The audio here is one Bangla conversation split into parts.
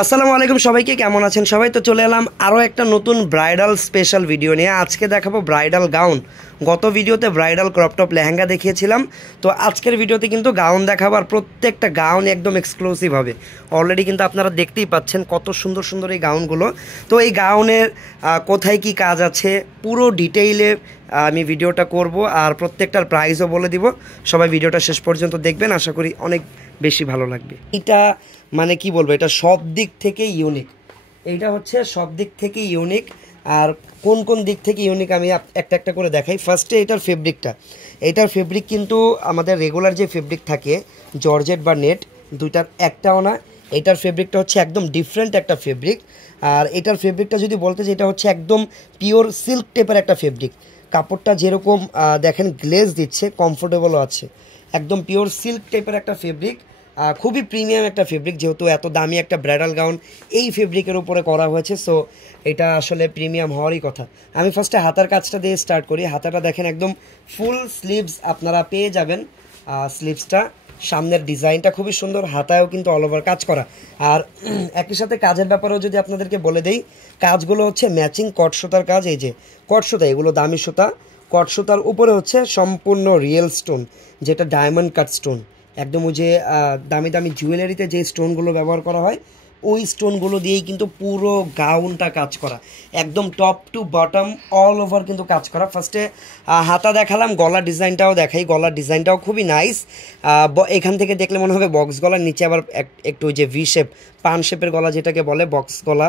আসসালামু আলাইকুম সবাইকে, কেমন আছেন সবাই? তো চলে এলাম আরও একটা নতুন ব্রাইডাল স্পেশাল ভিডিও নিয়ে। আজকে দেখাবো ব্রাইডাল গাউন। গত ভিডিওতে ব্রাইডাল ক্রপটপ লেহেঙ্গা দেখিয়েছিলাম, তো আজকের ভিডিওতে কিন্তু গাউন দেখাবো। আর প্রত্যেকটা গাউন একদম এক্সক্লুসিভ হবে। অলরেডি কিন্তু আপনারা দেখতেই পাচ্ছেন কত সুন্দর সুন্দর এই গাউনগুলো। তো এই গাউনের কোথায় কি কাজ আছে পুরো ডিটেইলে আমি ভিডিওটা করব, আর প্রত্যেকটার প্রাইসও বলে দিব। সবাই ভিডিওটা শেষ পর্যন্ত দেখবেন, আশা করি অনেক বেশি ভালো লাগবে। এটা মানে কি বলবো, এটা সব দিক থেকে ইউনিক। এইটা হচ্ছে সব দিক থেকে ইউনিক। আর কোন কোন দিক থেকে ইউনিক আমি একটা একটা করে দেখাই। ফার্স্টে এটার ফেব্রিক কিন্তু আমাদের রেগুলার যে ফেব্রিক থাকে জর্জেট বা নেট, দুইটার একটাও না। এটার ফেব্রিকটা হচ্ছে একদম ডিফারেন্ট একটা ফেব্রিক। আর এটার ফেব্রিকটা যদি বলতে যে এটা হচ্ছে একদম পিওর সিল্ক টাইপের একটা ফেব্রিক। কাপড়টা যেরকম দেখেন গ্লেজ দিচ্ছে, কমফোর্টেবলও আছে। একদম পিওর সিল্ক টাইপের একটা ফেব্রিক, খুবই প্রিমিয়াম একটা ফেব্রিক। যেহেতু এত দামি একটা ব্রাইডাল গাউন এই ফেব্রিকের উপরে করা হয়েছে, সো এটা আসলে প্রিমিয়াম হওয়ারই কথা। আমি ফার্স্টে হাতার কাজটা দিয়ে স্টার্ট করি। হাতাটা দেখেন একদম ফুল স্লিভস আপনারা পেয়ে যাবেন। স্লিভসটা সামনের ডিজাইনটা খুবই সুন্দর, হাতায়ও কিন্তু অল ওভার কাজ করা। আর একই সাথে কাজের ব্যাপারেও যদি আপনাদেরকে বলে দেই, কাজগুলো হচ্ছে ম্যাচিং কট সুতার কাজ। এই যে কট সুতা, এগুলো দামি সুতা। কট সুতার উপরে হচ্ছে সম্পূর্ণ রিয়েল স্টোন, যেটা ডায়মন্ড কাট স্টোন। একদম ওই যে দামি দামি জুয়েলারিতে যে স্টোনগুলো ব্যবহার করা হয়, ওই স্টোনগুলো দিয়েই কিন্তু পুরো গাউনটা কাজ করা। একদম top to bottom all over কিন্তু কাজ করা। ফার্স্টে হাতা দেখালাম, গলার ডিজাইনটাও দেখাই। গলার ডিজাইনটাও খুবই নাইস। এখান থেকে দেখলে মনে হবে বক্স গলার, নিচে আবার একটু ওই যে ভি শেপ, পান শেপের গলা যেটাকে বলে বক্স গলা।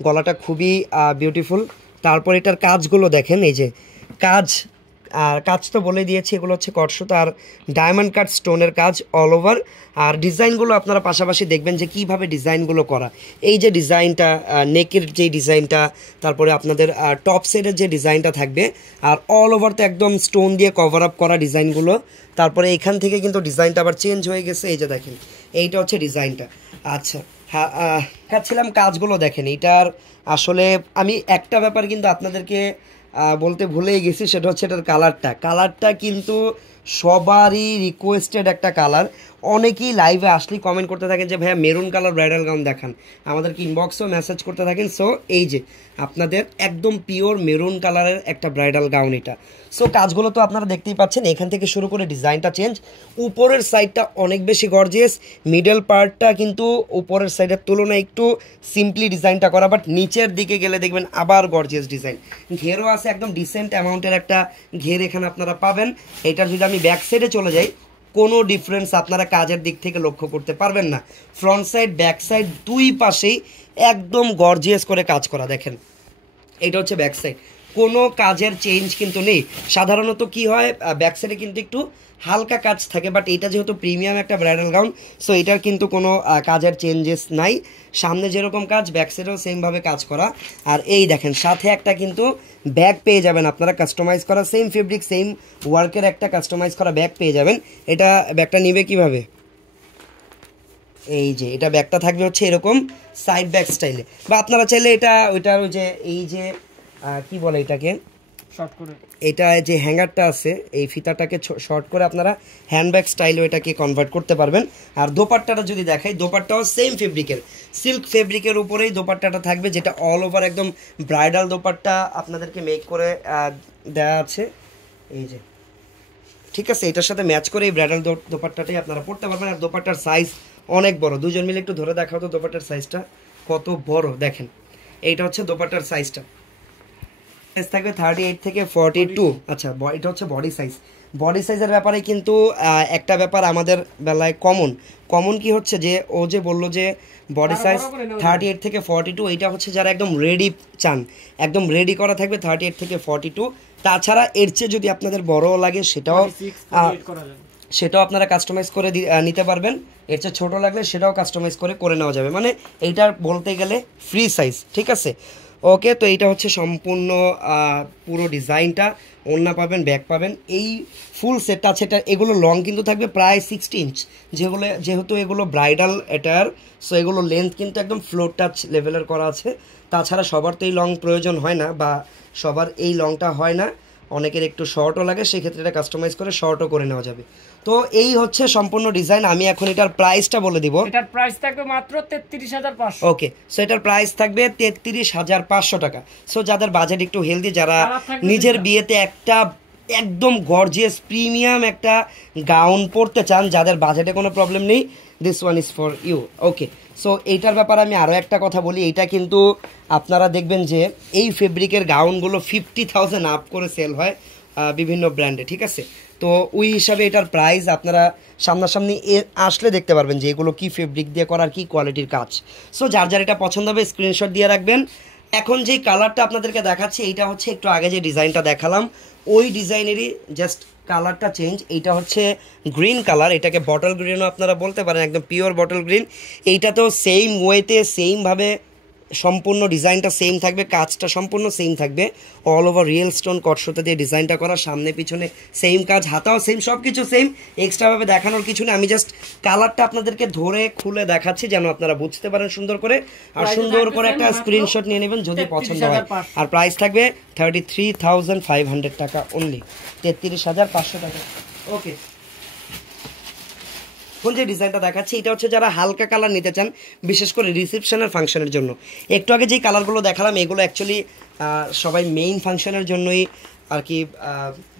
গলাটা খুবই বিউটিফুল। তারপর এটার কাজগুলো দেখেন, এই যে কাজ, আর কাজ তো বলে দিয়েছি, এগুলো হচ্ছে কট সুতা আর ডায়মন্ড কাট স্টোনের কাজ অল ওভার। আর ডিজাইনগুলো আপনারা পাশাপাশি দেখবেন যে কীভাবে ডিজাইনগুলো করা। এই যে ডিজাইনটা, নেকের যে ডিজাইনটা, তারপরে আপনাদের টপ সেটের যে ডিজাইনটা থাকবে, আর অল ওভার তো একদম স্টোন দিয়ে কভার আপ করা ডিজাইনগুলো। তারপরে এখান থেকে কিন্তু ডিজাইনটা আবার চেঞ্জ হয়ে গেছে। এই যে দেখেন, এইটা হচ্ছে ডিজাইনটা। আচ্ছা হ্যাঁ, দেখাচ্ছিলাম কাজগুলো দেখেন। এইটার আসলে আমি একটা ব্যাপার কিন্তু আপনাদেরকে বলতে ভুলেই গেছি, সেটা হচ্ছে এটার কালারটা কিন্তু সবারই রিকোয়েস্টেড একটা কালার। অনেকেই লাইভে আসলেই কমেন্ট করতে থাকেন যে ভাইয়া মেরুন কালার ব্রাইডাল গাউন দেখান, আমাদেরকে ইনবক্সেও মেসেজ করতে থাকেন। সো এই যে আপনাদের একদম পিওর মেরুন কালারের একটা ব্রাইডাল গাউন এটা। সো কাজগুলো তো আপনারা দেখতেই পাচ্ছেন, এখান থেকে শুরু করে ডিজাইনটা চেঞ্জ। উপরের সাইডটা অনেক বেশি গর্জিয়াস, মিডল পার্টটা কিন্তু উপরের সাইডের তুলনায় একটু সিম্পলি ডিজাইনটা করা, বাট নিচের দিকে গেলে দেখবেন আবার গর্জিয়াস ডিজাইন। ঘেরও আছে, একদম ডিসেন্ট অ্যামাউন্টের একটা ঘের এখানে আপনারা পাবেন। এটার যদি আমি ব্যাক সাইডে চলে যাই, কোনো ডিফারেন্স আপনারা কাজের দিক থেকে লক্ষ্য করতে পারবেন না। ফ্রন্ট সাইড ব্যাক সাইড দুই পাশেই একদম গর্জিয়াস করে কাজ করা। দেখেন এটা হচ্ছে ব্যাক সাইড, কোনো কাজের চেঞ্জ কিন্তু নেই। সাধারণত কি হয়, ব্যাক সাইডে কিন্তু একটু হালকা কাজ থাকে, বাট এটা যেহেতু প্রিমিয়াম একটা ব্রাইডাল গাউন, সো এটার কিন্তু কোনো কাজের চেঞ্জেস নাই। সামনে যেরকম কাজ, ব্যাক সাইডেও সেমভাবে কাজ করা। আর এই দেখেন সাথে একটা কিন্তু ব্যাগ পেয়ে যাবেন আপনারা কাস্টমাইজ করা, সেম ফেব্রিক সেম ওয়ার্কের একটা কাস্টমাইজ করা ব্যাগ পেয়ে যাবেন। এটা ব্যাগটা নিবে কিভাবে, এই যে এটা ব্যাগটা থাকবে হচ্ছে এরকম সাইড ব্যাগ স্টাইলে, বা আপনারা চাইলে এটা ওইটার ওই যে এই যে কি বলে এটাকে শর্ট করে, এটা যে হ্যাঙ্গারটা আছে এই ফিতাটাকে শর্ট করে আপনারা হ্যান্ডব্যাগ স্টাইলও এটাকে কনভার্ট করতে পারবেন। আর দোপাট্টাটা যদি দেখাই, দোপাট্টাও সেম ফেব্রিকের, সিল্ক ফেব্রিকের উপরেই দোপাট্টাটা থাকবে, যেটা অল ওভার একদম ব্রাইডাল দোপাট্টা আপনাদেরকে মেক করে দেওয়া আছে। এই যে ঠিক আছে, এটার সাথে ম্যাচ করে এই ব্রাইডাল দোপাট্টাটাই আপনারা পড়তে পারবেন। আর দোপাট্টার সাইজ অনেক বড়, দুজন মিলে একটু ধরে দেখাও তো দোপাট্টার সাইজটা কত বড়। দেখেন এইটা হচ্ছে দোপাট্টার সাইজটা, সাইজ থাকবে 38 থেকে 42। আচ্ছা এটা হচ্ছে বডি সাইজ। বডি সাইজের ব্যাপারে কিন্তু একটা ব্যাপার আমাদের বেলায় কমন কি হচ্ছে, যে ও যে বললো যে বডি সাইজ 38 থেকে 42, এইটা হচ্ছে যারা একদম রেডি চান, একদম রেডি করা থাকবে 38 থেকে 42। তাছাড়া এর চেয়ে যদি আপনাদের বড়ও লাগে সেটাও আপনারা কাস্টমাইজ করে নিতে পারবেন। এর চেয়ে ছোটো লাগলে সেটাও কাস্টমাইজ করে নেওয়া যাবে, মানে এইটা বলতে গেলে ফ্রি সাইজ। ঠিক আছে, ওকে। তো এইটা হচ্ছে সম্পূর্ণ পুরো ডিজাইনটা, ওড়না পাবেন, ব্যাক পাবেন, এই ফুল সেটটা আছে। এটা এগুলো লং কিন্তু থাকবে প্রায় 60 ইঞ্চ, যেহেতু এগুলো ব্রাইডাল এটার, সো এগুলো লেন্থ কিন্তু একদম ফ্লোর টাচ লেভেলের করা আছে। তাছাড়া সবার তো এই লং প্রয়োজন হয় না, বা সবার এই লংটা হয় না, অনেকের একটু শর্টও লাগে, সেক্ষেত্রে এটা কাস্টমাইজ করে শর্টও করে নেওয়া যাবে। তো এই হচ্ছে সম্পূর্ণ ডিজাইন। আমি এখন এটার প্রাইসটা বলে দিব। এটার প্রাইস থাকবে মাত্র 33500। ওকে, সো এটার প্রাইস থাকবে 33500 টাকা। সো যাদের বাজেট একটু হেলদি, যারা নিজের বিয়েতে একটা একদম গর্জিয়াস প্রিমিয়াম একটা গাউন পরতে চান, যাদের বাজেটে কোনো প্রবলেম নেই, this one is for you. Okay, so এইটার ব্যাপারে আমি আরও একটা কথা বলি। এইটা কিন্তু আপনারা দেখবেন যে এই ফেব্রিকের গাউনগুলো 50,000 আপ করে সেল হয় বিভিন্ন ব্র্যান্ডে, ঠিক আছে। তো ওই হিসাবে এটার প্রাইস আপনারা সামনাসামনি আসলে দেখতে পারবেন যে এগুলো কি ফেব্রিক দিয়ে করার কি কোয়ালিটির কাজ। সো যার যার এটা পছন্দ হবে স্ক্রিনশট দিয়ে রাখবেন। এখন যেই কালারটা আপনাদেরকে দেখাচ্ছি, এইটা হচ্ছে একটু আগে যে ডিজাইনটা দেখালাম ওই ডিজাইনেরই জাস্ট কালারটা চেঞ্জ। এইটা হচ্ছে গ্রিন কালার, এটাকে বটল গ্রিনও আপনারা বলতে পারেন, একদম পিওর বটল গ্রিন। এইটাতেও সেম ওয়েতে সেমভাবে সম্পূর্ণ ডিজাইনটা সেম থাকবে, কাজটা সম্পূর্ণ সেম থাকবে, অল ওভার রিয়েল স্টোন কটসুতা দিয়ে ডিজাইনটা করা, সামনে পিছনে সেম কাজ, হাতাও সেম, সব কিছু সেম, এক্সট্রাভাবে দেখানোর কিছু নেই। আমি জাস্ট কালারটা আপনাদেরকে ধরে খুলে দেখাচ্ছি যেন আপনারা বুঝতে পারেন সুন্দর করে, আর সুন্দর করে একটা স্ক্রিনশট নিয়ে নেবেন যদি পছন্দ হয়। আর প্রাইস থাকবে 33,500 টাকা অনলি, 33,500 টাকা। ওকে, এখন যে ডিজাইনটা দেখাচ্ছি এটা হচ্ছে যারা হালকা কালার নিতে চান, বিশেষ করে রিসেপশনের ফাংশনের জন্য। একটু আগে যেই কালারগুলো দেখালাম এগুলো অ্যাকচুয়ালি সবাই মেইন ফাংশনের জন্যই আর কি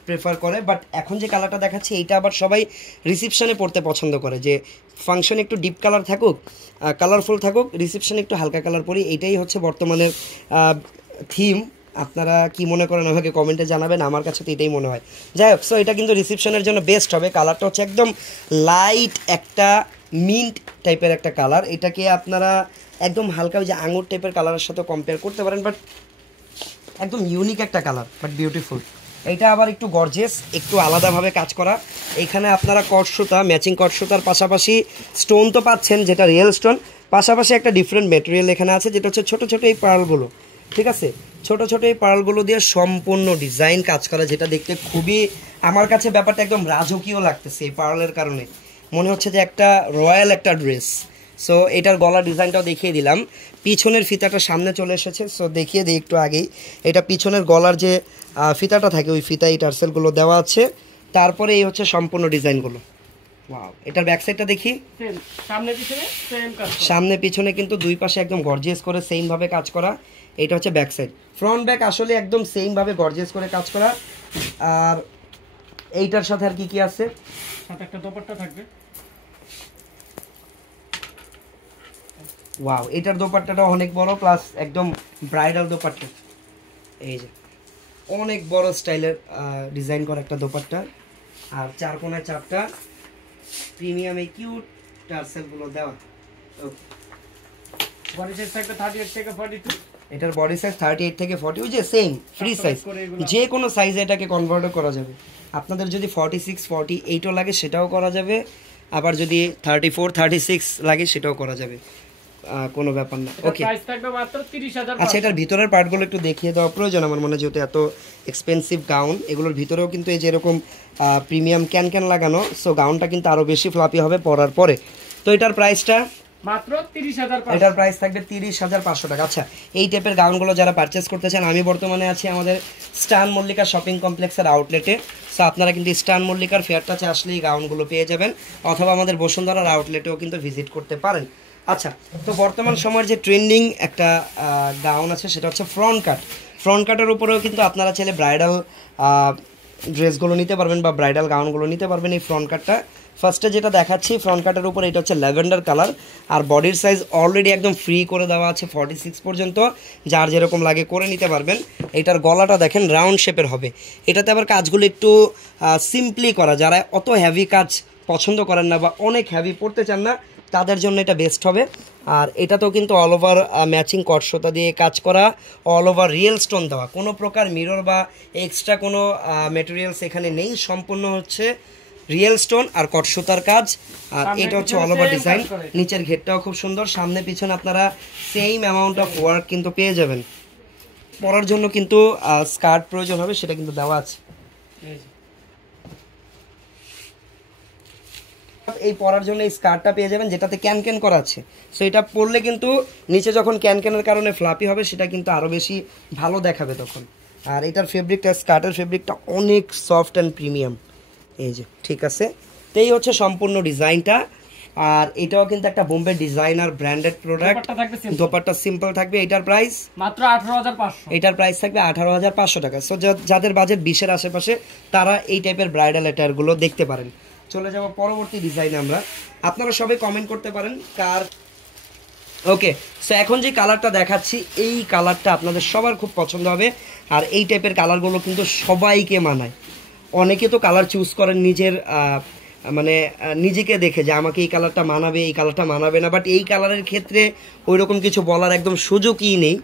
প্রেফার করে, বাট এখন যে কালারটা দেখাচ্ছি এইটা আবার সবাই রিসেপশনে পড়তে পছন্দ করে, যে ফাংশনে একটু ডিপ কালার থাকুক, কালারফুল থাকুক, রিসেপশনে একটু হালকা কালার পরি। এইটাই হচ্ছে বর্তমানে থিম। আপনারা কি মনে করেন আমাকে কমেন্টে জানাবেন, আমার কাছে তো এটাই মনে হয়। যাই হোক, সো এটা কিন্তু রিসেপশনের জন্য বেস্ট হবে। কালারটা হচ্ছে একদম লাইট একটা মিন্ট টাইপের একটা কালার। এটাকে আপনারা একদম হালকা ওই যে আঙুর টাইপের কালারের সাথে কম্পেয়ার করতে পারেন, বাট একদম ইউনিক একটা কালার, বাট বিউটিফুল। এইটা আবার একটু গর্জিয়াস, একটু আলাদাভাবে কাজ করা। এখানে আপনারা কটসুতা, ম্যাচিং কটসুতার পাশাপাশি স্টোন তো পাচ্ছেন যেটা রিয়েল স্টোন, পাশাপাশি একটা ডিফারেন্ট ম্যাটেরিয়াল এখানে আছে যেটা হচ্ছে ছোটো ছোটো এই পার্লগুলো, ঠিক আছে, ছোটো ছোটো এই পার্লগুলো দিয়ে সম্পূর্ণ ডিজাইন কাজ করা, যেটা দেখতে খুবই আমার কাছে ব্যাপারটা একদম রাজকীয় লাগতেছে। এই পার্লের কারণে মনে হচ্ছে যে একটা রয়্যাল একটা ড্রেস। সো এটার গলার ডিজাইনটাও দেখিয়ে দিলাম, পিছনের ফিতাটা সামনে চলে এসেছে। সো দেখিয়ে দিই একটু আগেই, এটা পিছনের গলার যে ফিতাটা থাকে ওই ফিতা এই টার্সেলগুলো দেওয়া আছে। তারপরে এই হচ্ছে সম্পূর্ণ ডিজাইনগুলো। ওয়াও, এটার ব্যাক সাইডটা দেখি, সামনে পিছনে কিন্তু দুই পাশে একদম গর্জিয়াস করে সেম ভাবে কাজ করা। এটা হচ্ছে ব্যাক সাইড, ফ্রন্ট ব্যাক আসলে একদম সেম ভাবে গর্জিয়াস করে কাজ করা। আর এইটার সাথে আর কি কি আছে, সাথে একটা দোপাট্টা থাকবে। ওয়াও, এটার দোপাট্টাটা অনেক বড়, প্লাস একদম ব্রাইডাল দোপাট্টা। এই যে অনেক বড় স্টাইলের ডিজাইন করা একটা দোপাট্টা, আর চার কোণায় চারটা প্রিমিয়াম এই কিউট টার্সেলগুলো দেওয়া। বডি সাইজ থাকবে 38 থেকে 42। এটার বডি সাইজ 38 থেকে 40, ওই যে সেম ফ্রি সাইজ, যে কোনো সাইজে এটাকে কনভার্টও করা যাবে। আপনাদের যদি 46, 48ও লাগে সেটাও করা যাবে, আবার যদি 34, 36 লাগে সেটাও করা যাবে, কোনো ব্যাপার না। ওকে, প্রাইস থাকবে মাত্র 30,000। আচ্ছা, এটার ভিতরের পার্টগুলো একটু দেখিয়ে দেওয়া প্রয়োজন আমার মনে, যেহেতু এত এক্সপেন্সিভ গাউন, এগুলোর ভিতরেও কিন্তু এই যে এরকম প্রিমিয়াম ক্যান ক্যান লাগানো। সো গাউনটা কিন্তু আরও বেশি ফ্লাপি হবে পরার পরে। তো এটার প্রাইসটা মাত্র 30,000। এটার প্রাইস থাকবে 30,500 টাকা। আচ্ছা, এই টাইপের গাউনগুলো যারা পারচেস করতে চান, আমি বর্তমানে আছি আমাদের স্টান মল্লিকা শপিং কমপ্লেক্সের আউটলেটে। সো আপনারা কিন্তু স্টান মল্লিকার ফেয়ারটাচে আসলেই গাউনগুলো পেয়ে যাবেন, অথবা আমাদের বসুন্ধরার আউটলেটেও কিন্তু ভিজিট করতে পারেন। আচ্ছা, তো বর্তমান সময়ের যে ট্রেন্ডিং একটা গাউন আছে সেটা হচ্ছে ফ্রন্ট কাট। ফ্রন্ট কাটের উপরেও কিন্তু আপনারা চাইলে ব্রাইডাল ড্রেসগুলো নিতে পারবেন বা ব্রাইডাল গাউনগুলো নিতে পারবেন এই ফ্রন্ট কাটটা। ফার্স্টে যেটা দেখাচ্ছি ফ্রন্ট কাটের উপর, এটা হচ্ছে ল্যাভেন্ডার কালার, আর বডির সাইজ অলরেডি একদম ফ্রি করে দেওয়া আছে 46 পর্যন্ত, যার যেরকম লাগে করে নিতে পারবেন। এটার গলাটা দেখেন রাউন্ড শেপের হবে। এটাতে আবার কাজগুলো একটু সিম্পলি করা, যারা অত হ্যাভি কাজ পছন্দ করেন না বা অনেক হ্যাভি পড়তে চান না তাদের জন্য এটা বেস্ট হবে। আর এটাতেও কিন্তু অল ওভার ম্যাচিং কটসুতা দিয়ে কাজ করা, অল ওভার রিয়েল স্টোন দেওয়া, কোনো প্রকার মিরর বা এক্সট্রা কোনো ম্যাটেরিয়ালস এখানে নেই, সম্পূর্ণ হচ্ছে রিয়েল স্টোন আর কটসুতার কাজ। আর এটা হচ্ছে অল ওভার ডিজাইন, নিচের ঘেরটাও খুব সুন্দর, সামনে পিছনে আপনারা সেম অ্যামাউন্ট অফ ওয়ার্ক কিন্তু পেয়ে যাবেন। পরার জন্য কিন্তু স্কার্ট প্রয়োজন হবে, সেটা কিন্তু দেওয়া আছে। এই পরার জন্য এই স্কার্টটা পেয়ে যাবেন যেটাতে ক্যান ক্যান করা আছে। সো এটা পরলে কিন্তু নিচে যখন ক্যান ক্যানের কারণে ফ্লাপি হবে সেটা কিন্তু আরও বেশি ভালো দেখাবে তখন। আর এটার ফেব্রিকটা, স্কার্টের ফেব্রিকটা অনেক সফট অ্যান্ড প্রিমিয়াম। এই যে ঠিক আছে, তো এই হচ্ছে সম্পূর্ণ ডিজাইনটা। আর এটাও কিন্তু একটা Bombay designer branded product. Dupatta simple থাকবে। এটার প্রাইস মাত্র 18500। এটার প্রাইস থাকবে 18500 টাকা। সো যাদের বাজেট 20-এর আশেপাশে তারা এই টাইপের ব্রাইডাল অ্যাটায়ারগুলো দেখতে পারেন। চলে যাব পরবর্তী ডিজাইনে আমরা। আপনারা সবাই কমেন্ট করতে পারেন কার। ওকে, সো এখন যে কালারটা দেখাচ্ছি এই কালারটা আপনাদের সবার খুব পছন্দ হবে। আর এই টাইপের কালারগুলো কিন্তু সবাইকে মানায়। অনেকে তো কালার চুজ করেন নিজের মানে নিজেকে দেখে যে আমাকে এই কালারটা মানাবে, এই কালারটা মানাবে না, বাট এই কালারের ক্ষেত্রে ওই রকম কিছু বলার একদম সুযোগই নেই।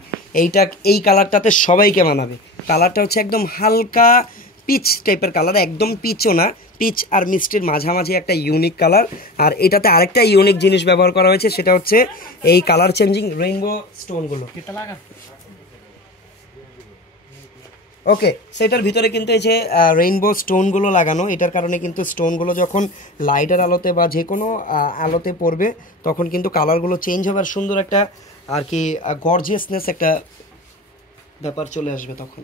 এই কালারটাতে সবাইকে মানাবে। কালারটা হচ্ছে একদম হালকা পিচ টাইপের কালার, একদম পিচও না, পিচ আর মিষ্টির মাঝামাঝি একটা ইউনিক কালার। আর এটাতে আরেকটা ইউনিক জিনিস ব্যবহার করা হয়েছে, সেটা হচ্ছে এই কালার চেঞ্জিং রেইনবো স্টোনগুলো। ওকে, সেটার ভিতরে কিন্তু এই যে রেইনবো স্টোনগুলো লাগানো, এটার কারণে কিন্তু স্টোনগুলো যখন লাইটের আলোতে বা যে কোনো আলোতে পড়বে তখন কিন্তু কালারগুলো চেঞ্জ হবে আর সুন্দর একটা আর কি গর্জিয়াসনেস একটা ব্যাপার চলে আসবে তখন।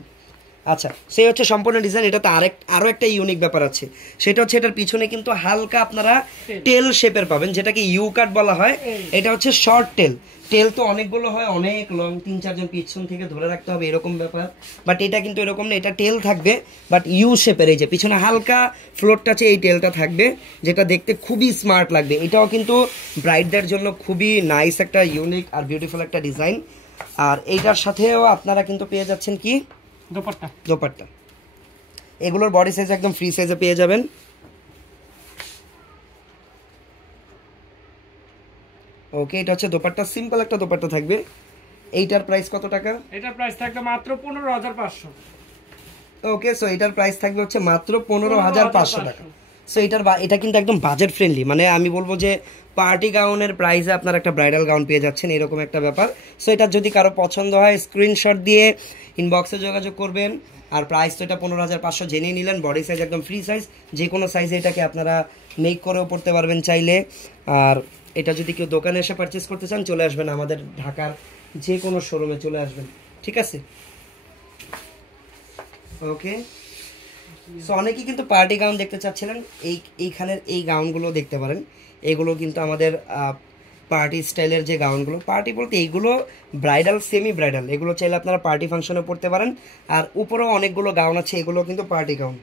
আচ্ছা, সেই হচ্ছে সম্পূর্ণ ডিজাইন। এটাতে আরও একটা ইউনিক ব্যাপার আছে, সেটা হচ্ছে এটার পিছনে কিন্তু হালকা আপনারা টেল শেপের পাবেন, যেটাকে ইউ কাট বলা হয়। এটা হচ্ছে শর্ট টেল। টেল তো অনেকগুলো হয়, অনেক লং, 3-4 জন পিছন থেকে ধরে রাখতে হবে এরকম ব্যাপার, বাট এটা কিন্তু এরকম না। এটা টেল থাকবে বাট ইউ শেপের। এই যে পিছনে হালকা ফ্লোর টাচে এই টেলটা থাকবে, যেটা দেখতে খুবই স্মার্ট লাগবে। এটাও কিন্তু ব্রাইডদের জন্য খুবই নাইস একটা ইউনিক আর বিউটিফুল একটা ডিজাইন। আর এইটার সাথেও আপনারা কিন্তু পেয়ে যাচ্ছেন কি দোপাট্টা। এগুলোর বডি সাইজ একদম ফ্রি সাইজে পেয়ে যাবেন। ওকে, এটা হচ্ছে দোপাট্টা, সিম্পল একটা দোপাট্টা থাকবে। এইটার প্রাইস কত টাকা? এটার প্রাইস থাকবে মাত্র 15500। ওকে, সো এটার প্রাইস থাকবে হচ্ছে মাত্র 15500 টাকা। সো এটা কিন্তু একদম বাজেট ফ্রেন্ডলি, মানে আমি বলবো যে পার্টি গাউনের প্রাইসে আপনারা একটা ব্রাইডাল গাউন পেয়ে যাচ্ছেন, এরকম একটা ব্যাপার। সো এটা যদি কারো পছন্দ হয় স্ক্রিনশট দিয়ে ইনবক্সে যোগাযোগ করবেন। আর প্রাইস তো এটা 15500 জেনেই নিলেন। বডি সাইজ একদম ফ্রি সাইজ, যে কোনো সাইজে এটাকে আপনারা মেক করেও পড়তে পারবেন চাইলে। আর এটা যদি কেউ দোকানে এসে পারচেস করতে চান চলে আসবেন আমাদের ঢাকার যে কোনো শোরুমে চলে আসবেন, ঠিক আছে? ওকে, সো অনেকেই কিন্তু পার্টি গাউন দেখতে চাচ্ছিলেন, এইখানের এই গাউনগুলো দেখতে পারেন। এগুলো কিন্তু আমাদের পার্টি স্টাইলের যে গাউনগুলো, পার্টি বলতে এইগুলো ব্রাইডাল, সেমি ব্রাইডাল, এগুলো চাইলে আপনারা পার্টি ফাংশনে পড়তে পারেন। আর উপরেও অনেকগুলো গাউন আছে, এগুলো কিন্তু পার্টি গাউন,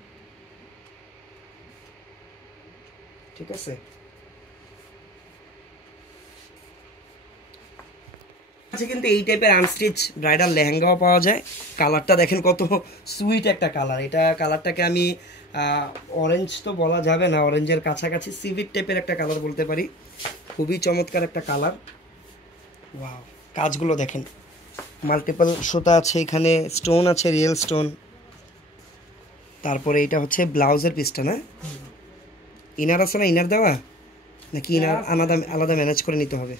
ঠিক আছে? আচ্ছা, কিন্তু এই টাইপের আনস্টিচ ব্রাইডাল লেহেঙ্গাও পাওয়া যায়। কালারটা দেখেন কত সুইট একটা কালার। এটা কালারটাকে আমি অরেঞ্জ তো বলা যাবে না, অরেঞ্জের কাছাকাছি সিভিট টাইপের একটা কালার বলতে পারি। খুবই চমৎকার একটা কালার। ওয়াও, কাজগুলো দেখেন, মাল্টিপল সুতা আছে এখানে, স্টোন আছে, রিয়েল স্টোন। তারপরে এটা হচ্ছে ব্লাউজের পিসটা, না ইনার আছে না, ইনার দেওয়া নাকি ইনার আলাদা ম্যানেজ করে নিতে হবে?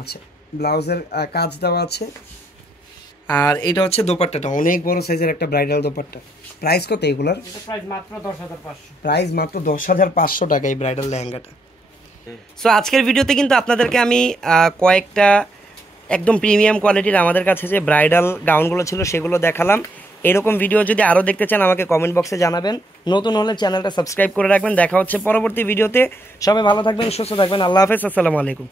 আচ্ছা, ব্লাউজের কাজ দেওয়া আছে। আর এটা হচ্ছে দোপাট্টাটা, অনেক বড় সাইজের একটা ব্রাইডাল দোপাট্টা। প্রাইস কত এগুলার? প্রাইস মাত্র 10500। প্রাইস মাত্র 10500 টাকা এই ব্রাইডাল লেহেঙ্গাটা। সো আজকের ভিডিওতে কিন্তু আপনাদেরকে আমি কয়েকটা একদম প্রিমিয়াম কোয়ালিটির আমাদের কাছে যে ব্রাইডাল গাউনগুলো ছিল সেগুলো দেখালাম। এরকম ভিডিও যদি আরও দেখতে চান আমাকে কমেন্ট বক্সে জানাবেন। নতুন হলে চ্যানেলটা সাবস্ক্রাইব করে রাখবেন। দেখা হচ্ছে পরবর্তী ভিডিওতে। সবাই ভালো থাকবেন, সুস্থ থাকবেন। আল্লাহ হাফেজ, আসসালামু আলাইকুম।